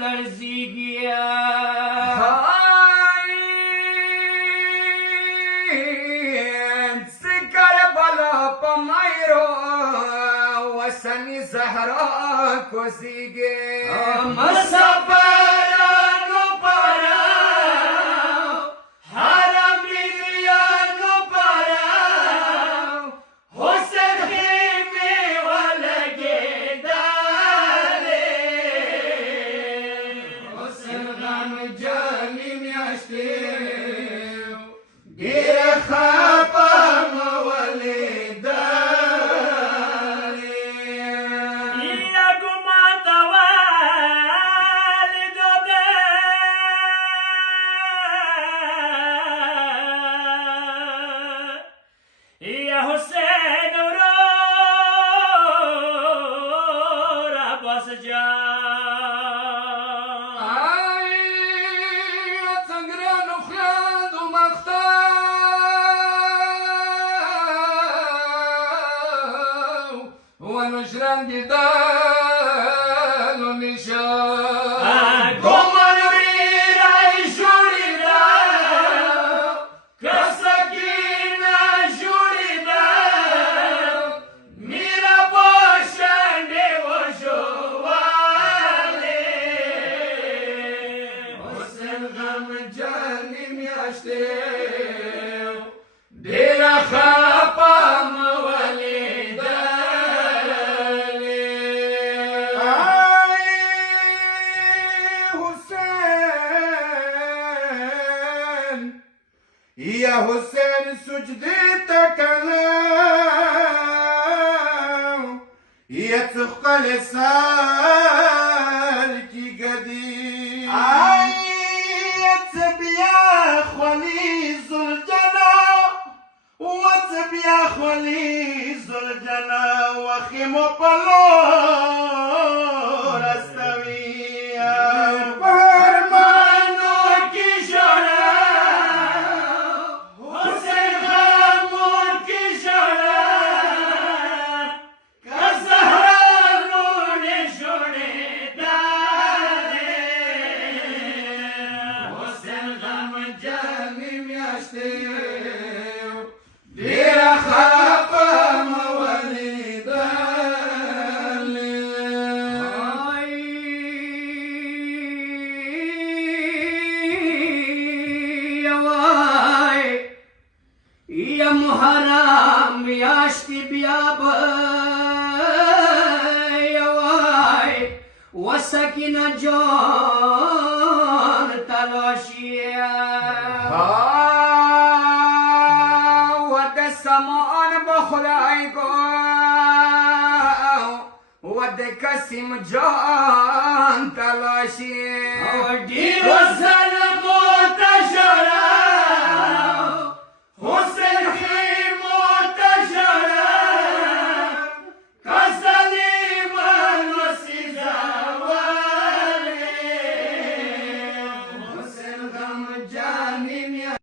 لرزیږي ذکر بلا په مایرو وسنی زهرا کوزیږي مسافرانو پرا حرم بیبیانو پرا حسن خیمه ولګېدلې حسن غم جاني میاشتې ډېره خپه يا حسين ورور عباس جان څنګه خویندو مختاو ونشرم جدالو نشان ډېره خپه مه ولېدلې حسین یا حسین سجدې ته کنه یا څه ښکلی سر کې ګدي بیا خلی زلجنا وخیمو پلور استوی فرمانو کی شونا حسین خامون کی شونا که زهرانون شونے دارے حسین غم جانی میاشتے ډېره خپه مه ولېدلې یا محرم میاشتې بیا به یوای وسکینه جان تلاشیه سامان بخدای کو ود کسیم جان تلاشی ډیرو ظلمو ته ژړا